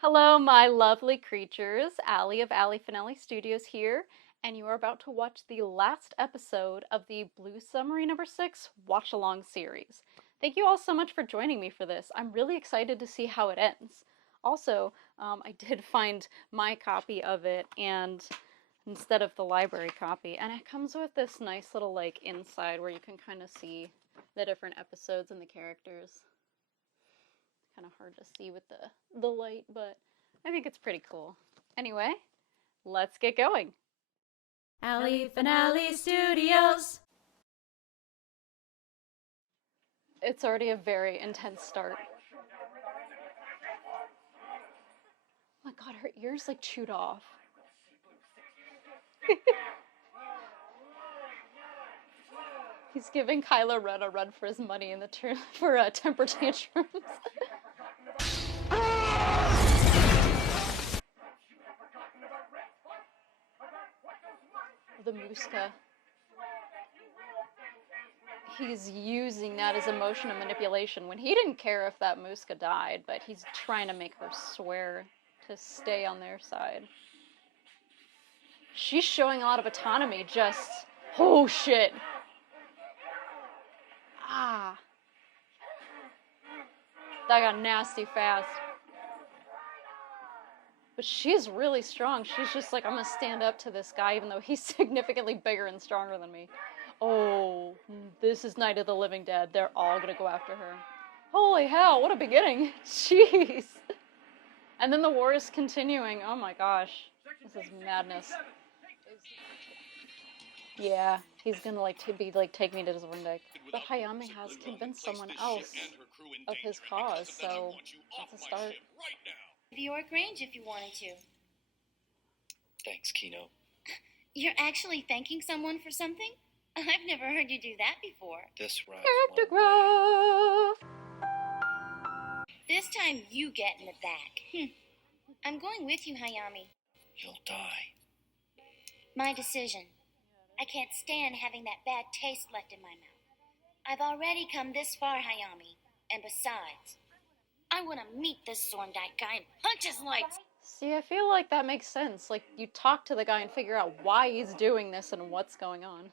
Hello, my lovely creatures. Allie of Allie Finale Studios here, and you are about to watch the last episode of the Blue Submarine number 6 watch along series. Thank you all so much for joining me for this. I'm really excited to see how it ends. Also, I did find my copy of it and instead of the library copy, and it comes with this nice little like inside where you can kind of see the different episodes and the characters. Kind of hard to see with the light, but I think it's pretty cool. Anyway, let's get going. Allie Finale Studios. It's already a very intense start. Oh my god, her ears like chewed off. He's giving Kylo Ren a run for his money in the for temper tantrums. The Muska. He's using that as emotional manipulation when he didn't care if that Muska died, but he's trying to make her swear to stay on their side. She's showing a lot of autonomy, just... Oh, shit! Ah. That got nasty fast. But she's really strong. She's just like, I'm gonna stand up to this guy even though he's significantly bigger and stronger than me. Oh, this is Night of the Living Dead. They're all gonna go after her. Holy hell, what a beginning. Jeez. And then the war is continuing. Oh my gosh. This is madness. Yeah, he's gonna take me to Zorndike. But Hayame has convinced someone else of his cause, so that's a start. York Range if you wanted to. Thanks, Kino. You're actually thanking someone for something? I've never heard you do that before. This ride's Character growth! This time you get in the back. I'm going with you, Hayami. You'll die. My decision. I can't stand having that bad taste left in my mouth. I've already come this far, Hayami. And besides, I want to meet this Zorndike guy and punch his lights. See, I feel like that makes sense. Like, you talk to the guy and figure out why he's doing this and what's going on.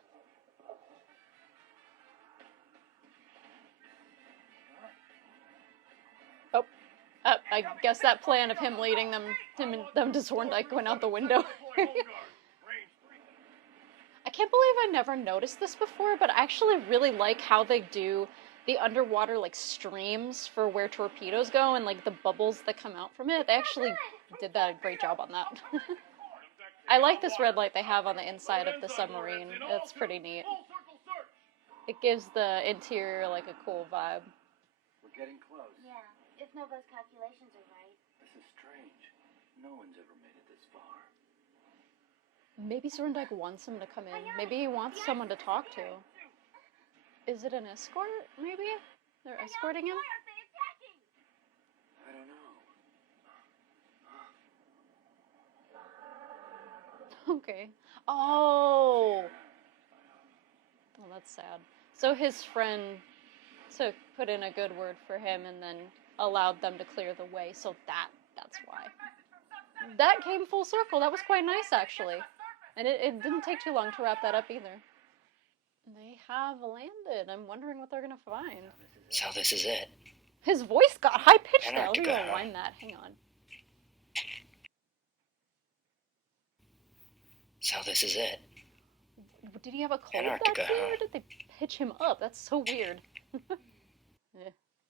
Oh, I guess that plan of him leading them to Zorndike went out the window. I can't believe I never noticed this before, but I actually really like how they do the underwater, like, streams for where torpedoes go and, like, the bubbles that come out from it. They actually did that a great job on that. I like this red light they have on the inside of the submarine. It's pretty neat. It gives the interior, like, a cool vibe. We're getting close. Yeah, if Nova's calculations are right. This is strange. No one's ever made it this far. Maybe Zorndike wants him to come in. Maybe he wants someone to talk to. Is it an escort, maybe? They're escorting him? I don't know. Okay. Oh! Well, that's sad. So his friend put in a good word for him and then allowed them to clear the way, so that's why. That came full circle. That was quite nice, actually. And it didn't take too long to wrap that up, either. They have landed. I'm wondering what they're gonna find. So this is it. His voice got high-pitched there. Let me Antarctica, rewind that. Hang on. So this is it. Did he have a cold Antarctica, that day, huh? or did they pitch him up? That's so weird.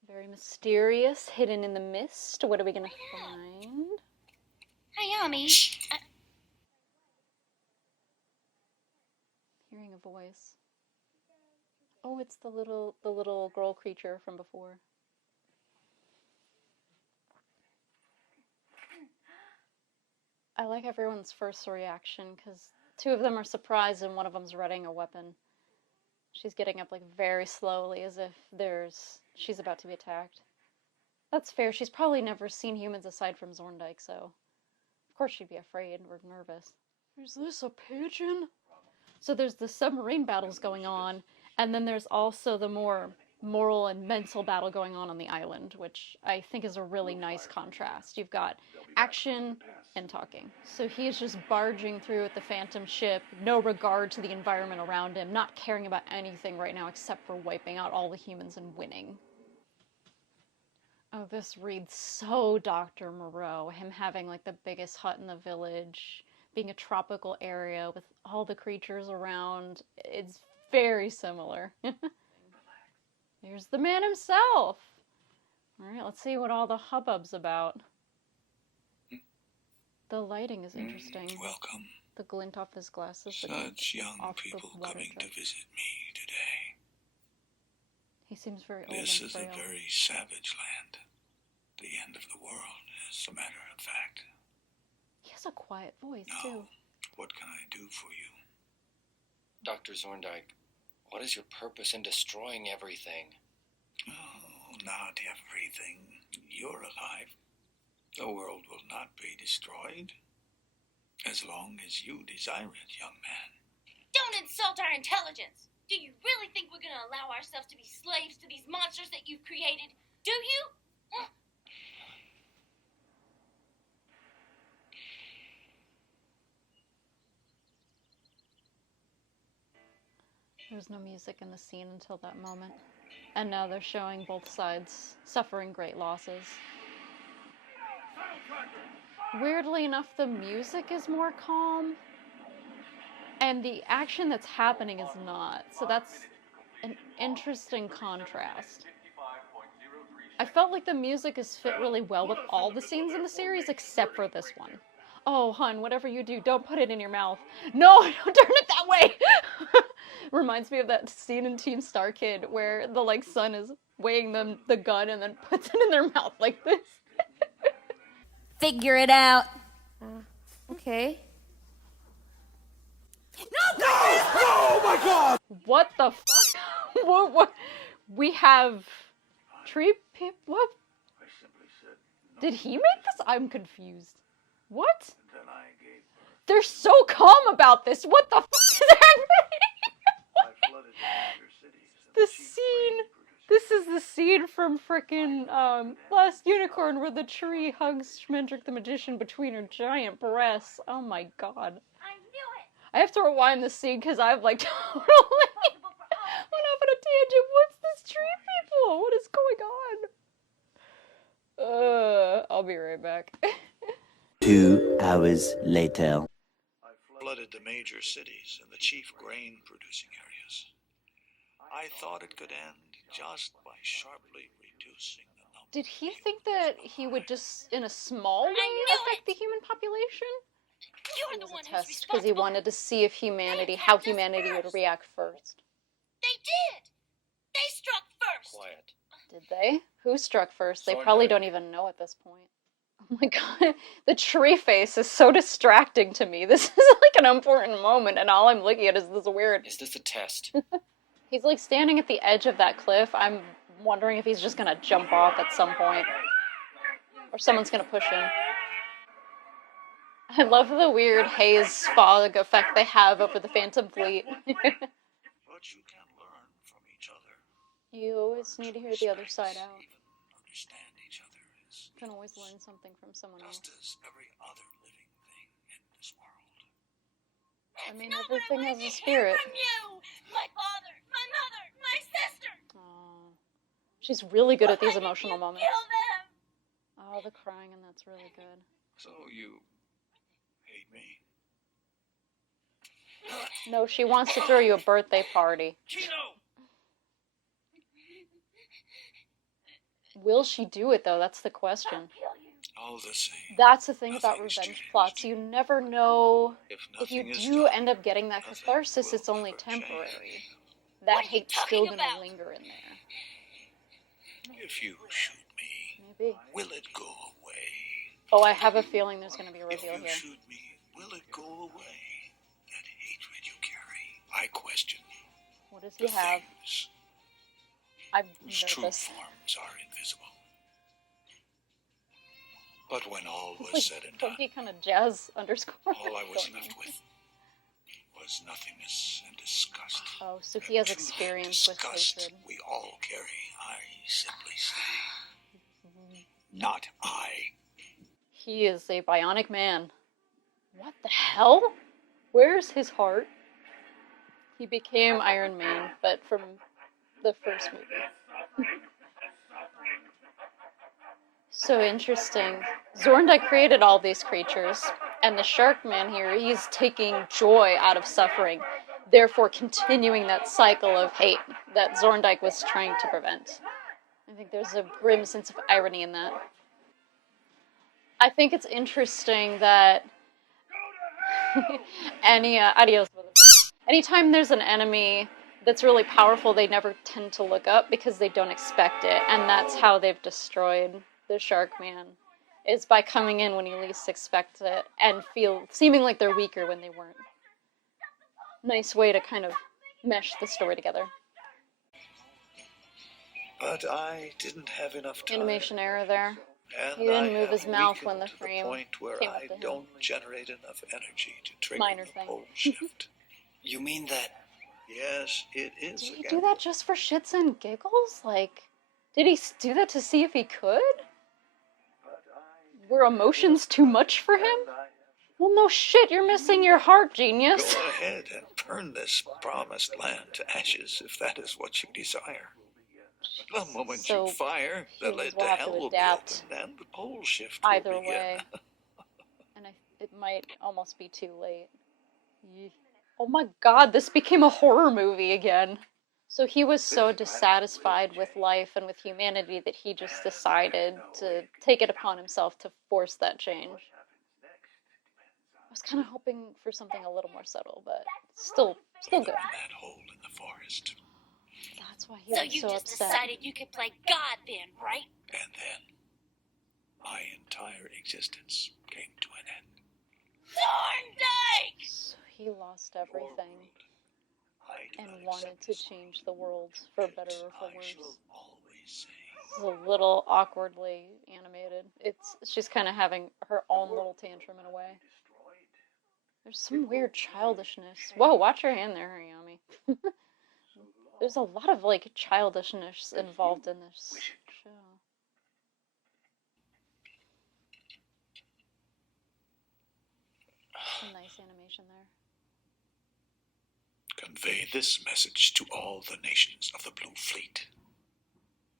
Very mysterious, hidden in the mist. What are we gonna find? Hayami, Hearing a voice. Oh, it's the little girl creature from before. I like everyone's first reaction, because two of them are surprised and one of them's readying a weapon. She's getting up, like, very slowly, as if she's about to be attacked. That's fair, she's probably never seen humans aside from Zorndike, so of course she'd be afraid or nervous. Is this a pigeon? So there's the submarine battles going on, and then there's also the more moral and mental battle going on the island, which I think is a really nice contrast. You've got action and talking. So he is just barging through with the Phantom ship, no regard to the environment around him, not caring about anything right now except for wiping out all the humans and winning. Oh, this reads so Dr. Moreau, him having like the biggest hut in the village, being a tropical area with all the creatures around. It's very similar. Here's the man himself. All right, let's see what all the hubbub's about. The lighting is interesting. Welcome. The glint off his glasses. Such young off people the water coming jet. to visit me today. He seems very old This and is a frail. very savage land. The end of the world, as a matter of fact. He has a quiet voice, Now, too. what can I do for you? Dr. Zorndike, what is your purpose in destroying everything? Oh, not everything. You're alive. The world will not be destroyed. As long as you desire it, young man. Don't insult our intelligence! Do you really think we're gonna allow ourselves to be slaves to these monsters that you've created? Do you? There's no music in the scene until that moment. And now they're showing both sides suffering great losses. Weirdly enough, the music is more calm, and the action that's happening is not. So that's an interesting contrast. I felt like the music is fit really well with all the scenes in the series except for this one. Oh, hun, whatever you do, don't put it in your mouth. No, don't turn it that way! Reminds me of that scene in Team Star Kid where the son is weighing the gun and then puts it in their mouth like this. Figure it out. Okay. What the fuck? What? We have tree people? What? I simply said no. Did he make this? I'm confused. What? Then I gave birth. They're so calm about this. What the fuck is happening? I flooded the major cities. and The cheap scene. grain producers. This is the scene from frickin' Last Unicorn where the tree hugs Schmendrick the Magician between her giant breasts. Oh my god. I knew it! I have to rewind this scene because I've totally went off on a tangent. What's this tree people? What is going on? I'll be right back. 2 hours later. I Flooded the major cities and the chief grain producing areas. I thought it could end just by sharply reducing the number. Did he think that he would just, in a small way, knew affect the human population? You're It the was one a who's test because he responsible. wanted to see if how humanity would react first. They did! They struck first! Quiet. Did they? Who struck first? They Zorndike. probably don't even know at this point. Oh my god, the tree face is so distracting to me. This is an important moment, and all I'm looking at is this weird. Is this a test? He's standing at the edge of that cliff. I'm wondering if he's just gonna jump off at some point. Or someone's gonna push him. I love the weird haze fog effect they have over the Phantom Fleet. But you can learn from each other. You always need to hear the other side out. Even understand each other as You can always learn something from someone else. just as every other living thing in this world. I mean, Not what I everything wanted has a to spirit. hear from you! My father, my mother, my sister! Aww. She's really good at Why these did emotional you moments. Kill them! Oh, the crying, and that's really good. So you hate me? No, she wants to throw you a birthday party. Kino! Will she do it, though? That's the question. All the same. That's the thing about Nothing has revenge changed. you never know. If you nothing is do done, end up getting that nothing catharsis, will it's only ever temporary. change. That What are you hate's still talking gonna about? linger in there. If you shoot me, Maybe. will it go away? Oh, I have a feeling there's gonna be a If reveal you here. shoot me, will it go away? That hatred you carry. I question What does the he have? things I'm whose true nervous. forms are invisible. But when all was Like said and done, funky kind of jazz underscore. all I was going on. left with was nothingness and disgust. Oh, so he has To experience with disgust hatred. we all carry, I simply say. Not I. He is a bionic man. What the hell? Where's his heart? He became Iron Man, but from the first movie. So interesting. Zorndike created all these creatures, and the Shark Man here, he's taking joy out of suffering, therefore continuing that cycle of hate that Zorndike was trying to prevent. I think there's a grim sense of irony in that. I think it's interesting that anytime there's an enemy that's really powerful, they never tend to look up because they don't expect it, and that's how they've destroyed the Shark Man, is by coming in when you least expect it and seeming like they're weaker when they weren't. Nice way to kind of mesh the story together. But I didn't have enough time. Animation error there. And He didn't I move have his mouth when weakened the to frame point where came up I to him. don't generate enough energy to trigger Minor the thing. pole shift. You mean that? Yes, it is. Did he again. do that just for shits and giggles? Like, did he do that to see if he could? Were emotions too much for him? Well, no shit, you're missing your heart, genius. Go ahead and burn this promised land to ashes if that is what you desire. The moment So you fire, the humans lid will to have hell to will be adapt open and the pole shift either will begin. way. And it might almost be too late. Yee. Oh my god, this became a horror movie again. So he was so dissatisfied with life and with humanity that he just decided to take it upon himself to force that change. I was kind of hoping for something a little more subtle, but still good. That hole in the forest. That's why he So was you so just upset. decided you could play God then, right? And then, my entire existence came to an end. Thorndike! So he lost everything I do and not wanted accept to this change the world for better or for I worse. shall always say, It's a little awkwardly animated. She's kind of having her own little tantrum in a way. There's some weird childishness. Whoa, watch your hand there, Hayami. There's a lot of like childishness involved in this show. Some nice animation there. convey this message to all the nations of the Blue Fleet,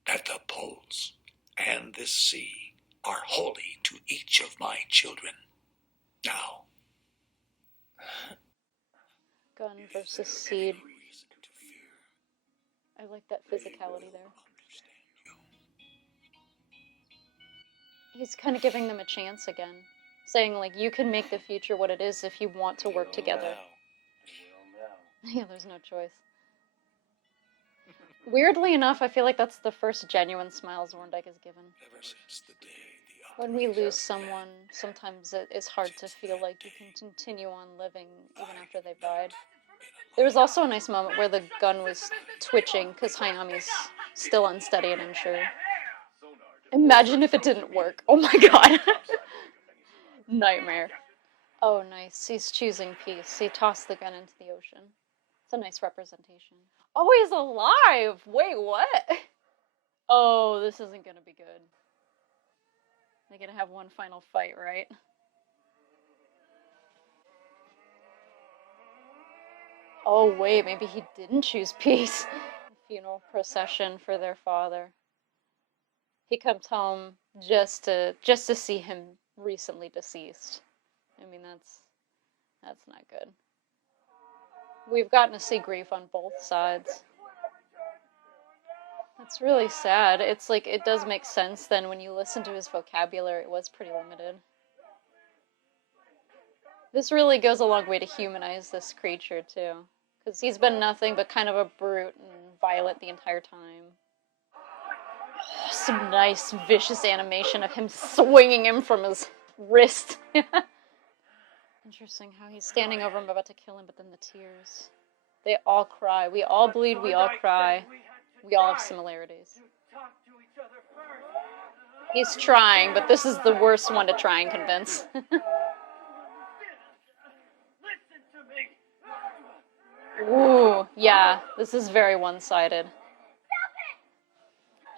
that the poles and this sea are holy to each of my children. Now, Gun versus Seed. reason to fear. I like that physicality there. Understand you. He's kind of giving them a chance again. Saying, like, you can make the future what it is if you want to work together. Yeah, there's no choice. Weirdly enough, I feel like that's the first genuine smile Zorndike has given. Ever since the day When we lose someone, sometimes it is hard to feel like you can continue on living even after they've died. There was also a nice moment where the gun was twitching because Hayami's still unsteady and unsure. Imagine if it didn't work. Oh my god. Nightmare. Oh, nice. He's choosing peace. He tossed the gun into the ocean. It's a nice representation. Oh, he's alive! Wait, what? Oh, this isn't gonna be good. They're gonna have one final fight, right? Oh, wait, maybe he didn't choose peace. Funeral procession for their father. He comes home just to see him recently deceased. I mean, that's not good. We've gotten to see grief on both sides. That's really sad. It's like, it does make sense then when you listen to his vocabulary, it was pretty limited. This really goes a long way to humanize this creature, too. Because he's been nothing but kind of a brute and violent the entire time. Oh, some nice, vicious animation of him swinging him from his wrist. Interesting how he's standing over him about to kill him, but then the tears. They all cry. We all bleed, we all cry. We all have similarities. He's trying, but this is the worst one to try and convince. Listen to me. Ooh, yeah, this is very one-sided.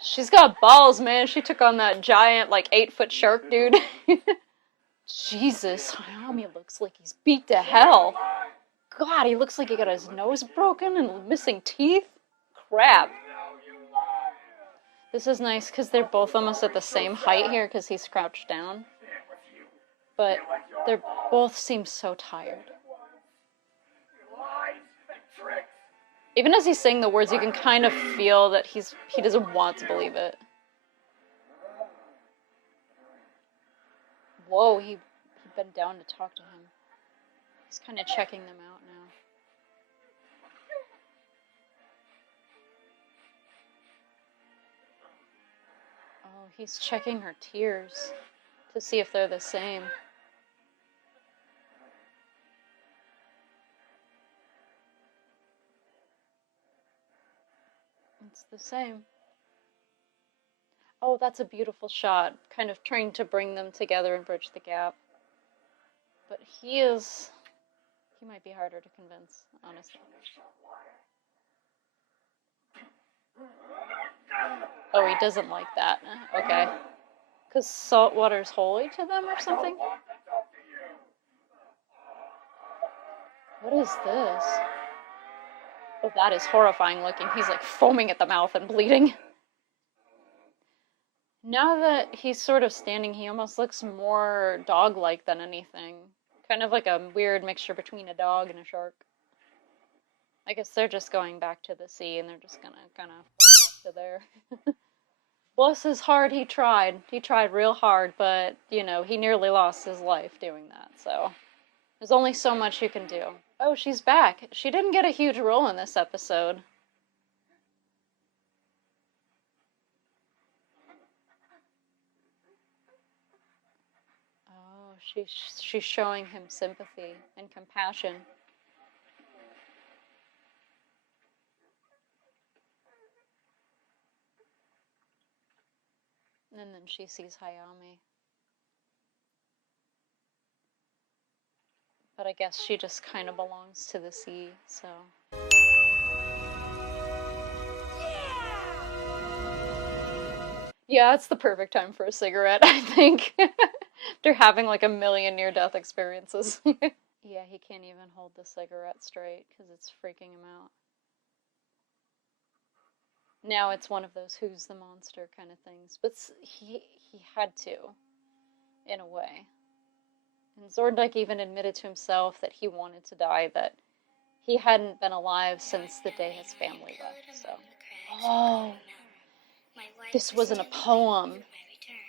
She's got balls, man. She took on that giant, like, 8-foot shark dude. Jesus, Hayami looks like he's beat to hell. God, he looks like he got his nose broken and missing teeth. Crap. This is nice because they're both almost at the same height here because he's crouched down. But they both seem so tired. Even as he's saying the words, you can kind of feel that he doesn't want to believe it. Whoa, he bent down to talk to him. He's kind of checking them out now. Oh, he's checking her tears to see if they're the same. It's the same. Oh, that's a beautiful shot. Kind of trying to bring them together and bridge the gap. But he might be harder to convince, honestly. Oh, he doesn't like that. Okay. Because salt water's holy to them or something? What is this? Oh, that is horrifying looking. He's like foaming at the mouth and bleeding. Now that he's sort of standing, he almost looks more dog-like than anything. Kind of like a weird mixture between a dog and a shark. I guess they're just going back to the sea and they're just gonna kind of back to there. Bless his heart, he tried. He tried real hard, but, you know, he nearly lost his life doing that, so there's only so much you can do. Oh, she's back. She didn't get a huge role in this episode. Oh, she's showing him sympathy and compassion. And then she sees Hayami. But I guess she just kind of belongs to the sea, so. Yeah, it's the perfect time for a cigarette, I think. After having like a million near-death experiences. Yeah, he can't even hold the cigarette straight because it's freaking him out. Now it's one of those who's the monster kind of things. But he had to, in a way. And Zorndike even admitted to himself that he wanted to die, that he hadn't been alive since the day his family left, so. Oh, this wasn't a poem.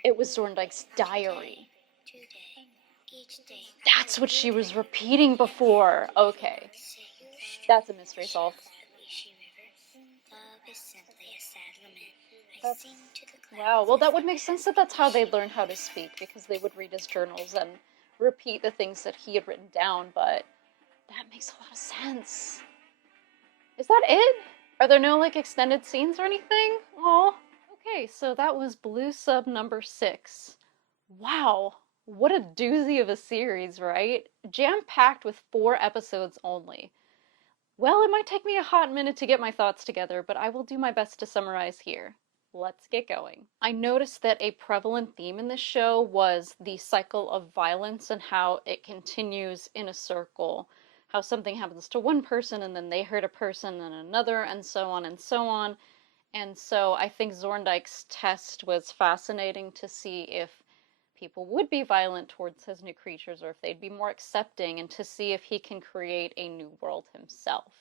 It was Zorndike's diary. That's what she was repeating before. Okay. That's a mystery solved. Wow, well that would make sense that that's how they learned how to speak, because they would read his journals and repeat the things that he had written down, but that makes a lot of sense. Is that it? Are there no, like, extended scenes or anything? Aw. Okay, so that was Blue Sub number 6. Wow, what a doozy of a series, right? Jam-packed with 4 episodes only. Well, it might take me a hot minute to get my thoughts together, but I will do my best to summarize here. Let's get going. I noticed that a prevalent theme in this show was the cycle of violence and how it continues in a circle. How something happens to one person and then they hurt a person and another and so on and so on. And so I think Zorndike's test was fascinating to see if people would be violent towards his new creatures or if they'd be more accepting, and to see if he can create a new world himself.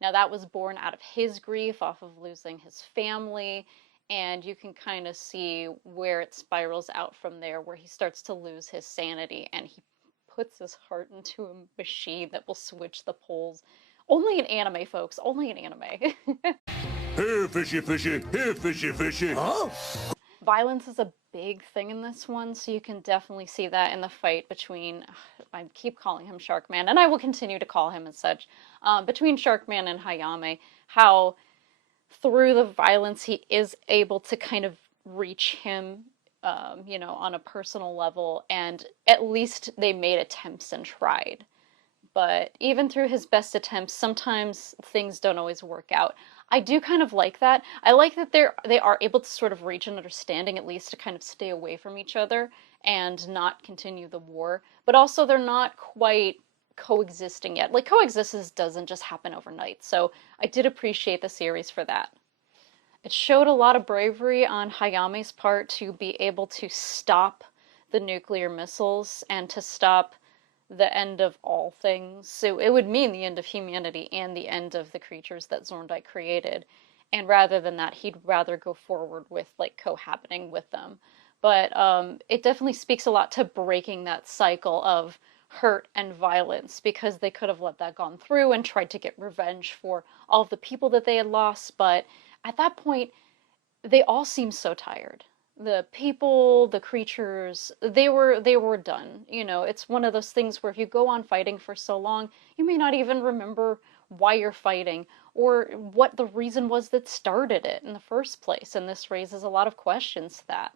Now that was born out of his grief off of losing his family, and you can kind of see where it spirals out from there, where he starts to lose his sanity and he puts his heart into a machine that will switch the poles. Only in anime, folks. Only in anime. Here, fishy, fishy. Here, fishy, fishy. Huh? Violence is a big thing in this one, so you can definitely see that in the fight between, I keep calling him Sharkman, and I will continue to call him as such, between Sharkman and Hayame, how through the violence he is able to kind of reach him, on a personal level, and at least they made attempts and tried. but even through his best attempts, sometimes things don't always work out. I do kind of like that. I like that they are able to sort of reach an understanding, at least to kind of stay away from each other and not continue the war, but also they're not quite coexisting yet. Like coexistence doesn't just happen overnight. So I did appreciate the series for that. It showed a lot of bravery on Hayame's part to be able to stop the nuclear missiles and to stop the end of all things. So it would mean the end of humanity and the end of the creatures that Zorndike created. And rather than that, he'd rather go forward with like cohabiting with them. But it definitely speaks a lot to breaking that cycle of hurt and violence because they could have let that gone through and tried to get revenge for all of the people that they had lost. But at that point, they all seem so tired. The people, the creatures, they were done. You know, it's one of those things where if you go on fighting for so long, you may not even remember why you're fighting or what the reason was that started it in the first place. And this raises a lot of questions to that.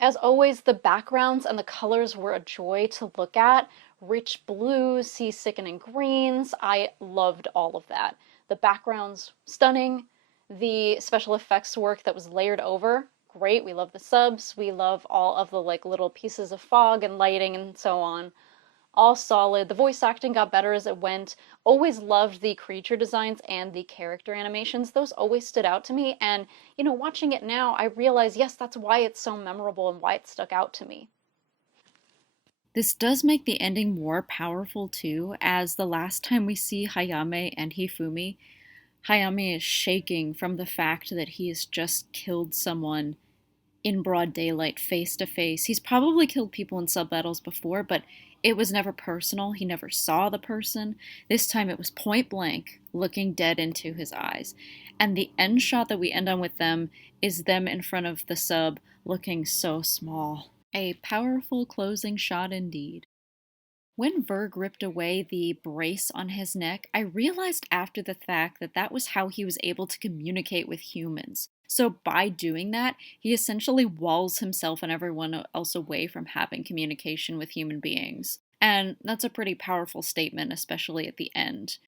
As always, the backgrounds and the colors were a joy to look at. Rich blues, sea sickening greens. I loved all of that. The backgrounds, stunning. The special effects work that was layered over, great. We love the subs. We love all of the like little pieces of fog and lighting and so on. All solid. The voice acting got better as it went. Always loved the creature designs and the character animations. Those always stood out to me. And, you know, watching it now, I realize, yes, that's why it's so memorable and why it stuck out to me. This does make the ending more powerful too, as the last time we see Hayame and Hifumi, Hayame is shaking from the fact that he has just killed someone in broad daylight, face to face. He's probably killed people in sub battles before, but it was never personal. He never saw the person. This time it was point blank, looking dead into his eyes. And the end shot that we end on with them is them in front of the sub, looking so small. A powerful closing shot indeed. When Verg ripped away the brace on his neck, I realized after the fact that that was how he was able to communicate with humans. So by doing that, he essentially walls himself and everyone else away from having communication with human beings. And that's a pretty powerful statement, especially at the end.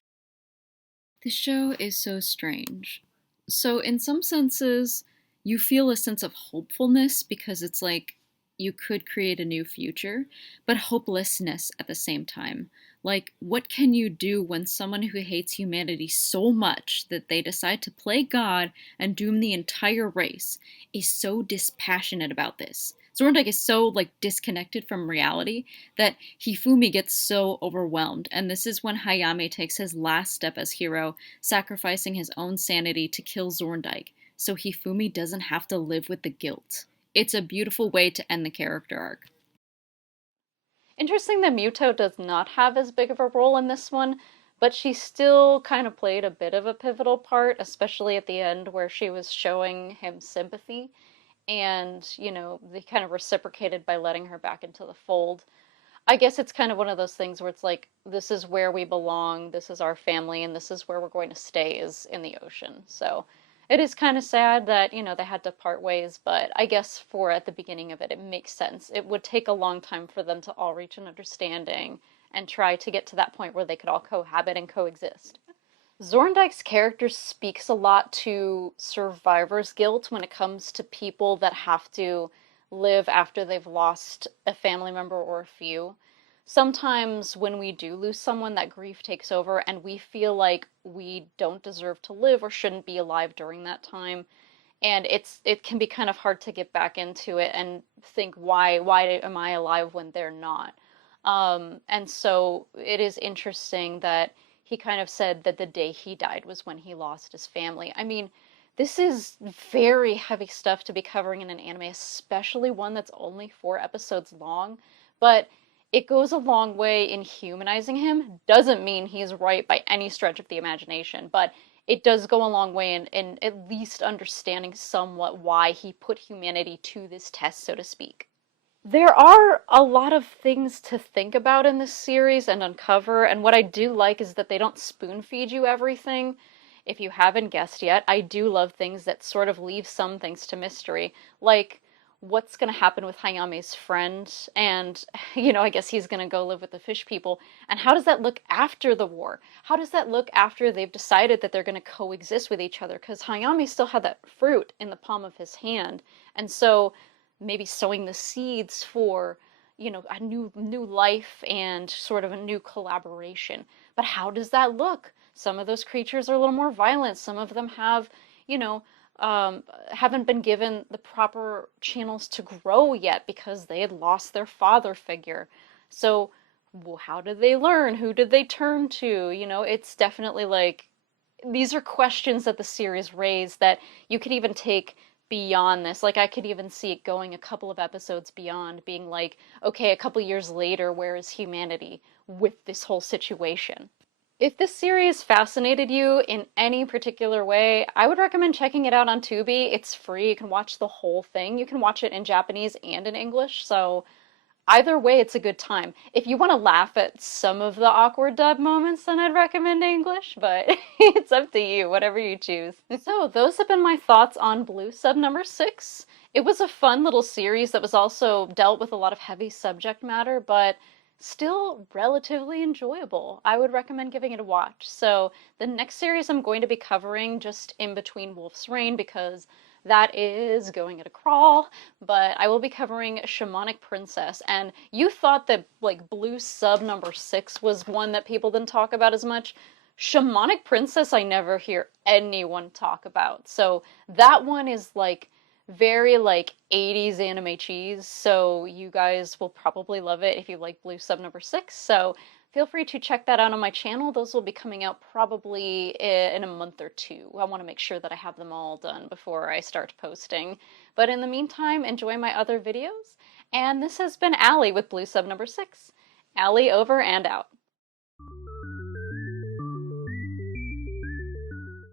The show is so strange. So, in some senses, you feel a sense of hopefulness because it's like you could create a new future, but hopelessness at the same time. Like, what can you do when someone who hates humanity so much that they decide to play God and doom the entire race is so dispassionate about this? Zorndike is so like disconnected from reality that Hifumi gets so overwhelmed, and this is when Hayame takes his last step as hero, sacrificing his own sanity to kill Zorndike, so Hifumi doesn't have to live with the guilt. It's a beautiful way to end the character arc. Interesting that Muto does not have as big of a role in this one, but she still kind of played a bit of a pivotal part, especially at the end where she was showing him sympathy. And, you know, they kind of reciprocated by letting her back into the fold. I guess it's kind of one of those things where it's like, this is where we belong, this is our family, and this is where we're going to stay, is in the ocean. So it is kind of sad that, you know, they had to part ways, but I guess for at the beginning of it, it makes sense. It would take a long time for them to all reach an understanding and try to get to that point where they could all cohabit and coexist. Zorndike's character speaks a lot to survivor's guilt when it comes to people that have to live after they've lost a family member or a few. Sometimes when we do lose someone, that grief takes over and we feel like we don't deserve to live or shouldn't be alive during that time. And it can be kind of hard to get back into it and think why am I alive when they're not? And so it is interesting that he kind of said that the day he died was when he lost his family. I mean, this is very heavy stuff to be covering in an anime, especially one that's only 4 episodes long. But it goes a long way in humanizing him. Doesn't mean he's right by any stretch of the imagination, but it does go a long way in at least understanding somewhat why he put humanity to this test, so to speak. There are a lot of things to think about in this series and uncover, and what I do like is that they don't spoon feed you everything. If you haven't guessed yet, I do love things that sort of leave some things to mystery. Like, what's going to happen with Hayame's friend, and I guess he's going to go live with the fish people. And how does that look after the war? How does that look after they've decided that they're going to coexist with each other? Because Hayame still had that fruit in the palm of his hand, and so maybe sowing the seeds for a new life and sort of a new collaboration. But how does that look? Some of those creatures are a little more violent. Some of them have, you know, haven't been given the proper channels to grow yet because they had lost their father figure. So, well, how did they learn? Who did they turn to? It's definitely like these are questions that the series raised that you could even take beyond this. Like, I could even see it going a couple of episodes beyond, being like, okay, a couple years later, where is humanity with this whole situation? If this series fascinated you in any particular way, I would recommend checking it out on Tubi. It's free. You can watch the whole thing. You can watch it in Japanese and in English, so either way, it's a good time. If you want to laugh at some of the awkward dub moments, then I'd recommend English, but it's up to you, whatever you choose. So, those have been my thoughts on Blue Sub number 6. It was a fun little series that was also dealt with a lot of heavy subject matter, but still relatively enjoyable. I would recommend giving it a watch. So, the next series I'm going to be covering just in between Wolf's Rain because that is going at a crawl, but I will be covering Shamanic Princess. And you thought that like Blue Sub number 6 was one that people didn't talk about as much. Shamanic Princess I never hear anyone talk about. So that one is like very like 80s anime cheese, so you guys will probably love it if you like Blue Sub number 6. So feel free to check that out on my channel. Those will be coming out probably in a month or two. I want to make sure that I have them all done before I start posting. But in the meantime, enjoy my other videos. And this has been Allie with Blue Sub number 6. Allie over and out.